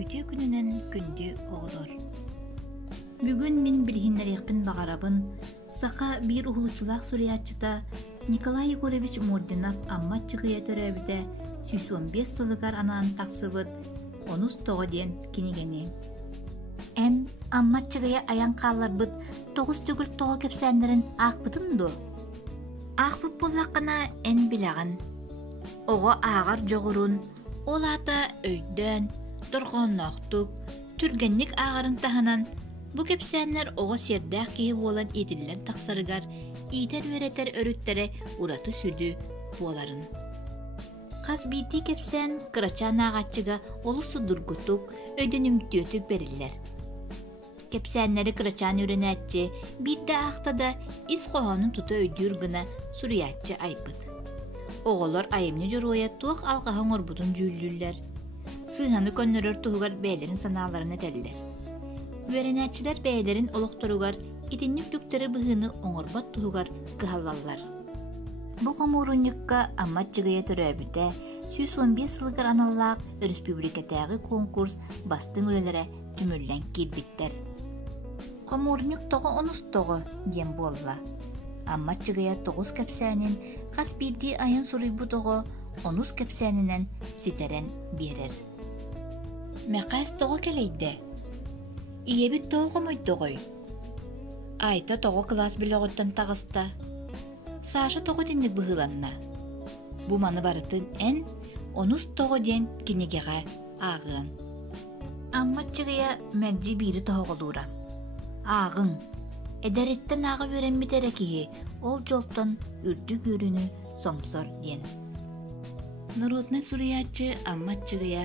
Үтө күнүнен күндү оғылыр. Бүгін мен білгенлерекпін бағарабын, сақа бір ұғылычылақ сүриятчыта Николай Егорович Мординов аммат чығыя төрәбіде 115 сылығар анан тақсыбыт, онус тоғы ден кенегені. Ән аммат чығыя аян қалар бұд, тоғыз төгіл тоғы кепсәндерін ақпытын ду. Ақпыт болақына ән білағын. Оға ағар жоғырын, ол ата өйден, тұрғаннақтық, түргенlik ағарын тахынан, bu kepsәннәр оға сердәк кейі болан еділлән тақсарыгар, ийтер өретер өріттері ұратı сүді боларын. Қас бейті кепсән қырачан ағатчыға олысы дұргутук, өйдінімтөтік берілер. Кепсәннәрі қырачан өренәтчі, бейді ақтада ис қоғанын тұты өйдір гына сүриятчы айпыд. Оғалар айымны жұройа туақ алғағын орбудын жүлілілер. Сыйғаны көннөрөр туғығар бәйлерін саналарына тәлілер. Өренәтчілер бәйлерін олықтыруғар, итіннік дүктері бұғыны оңырбат туғығар қығалалар. Бұл қомурынныққа аммат жығыя түрәбіде 115 сылығыр аналлақ республикатағы конкурс бастың өлелері түмірлән келбеттер. Қомурыннық тоғы оныс тоғы дем болла. Аммат жығыя 9 кәпсәнін қас бірді айын сұрыйбы тоғы онус кәпсәнінен ситерен берер. Мәқәс тоғы кәлейді. Иебит тоғы қомойды ғой. Айта тоғы класс біліғыттан тағыста. Саша тоғы денді бұғыланна. Бұ маны барытын ән онус тоғы ден кенегеға ағын. Аммат жығыя мәлжі бірі тоғы дұра. Ағын. Эдәреттен ағы өренмедері кейі, ол жолттан үрді көріні сомсор ден. Народный суриятчы аммат жығыя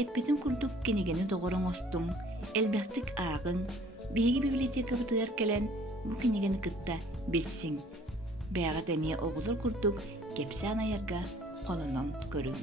эппетін күрдік кенегені доғырын остың, әлбәқтік ағын, бейгі библиотека бұтығар кәлін бұл кенегені күтті білсің. Бәға дәмия оғылыр күрдік кепсән аярға қолынан көрін.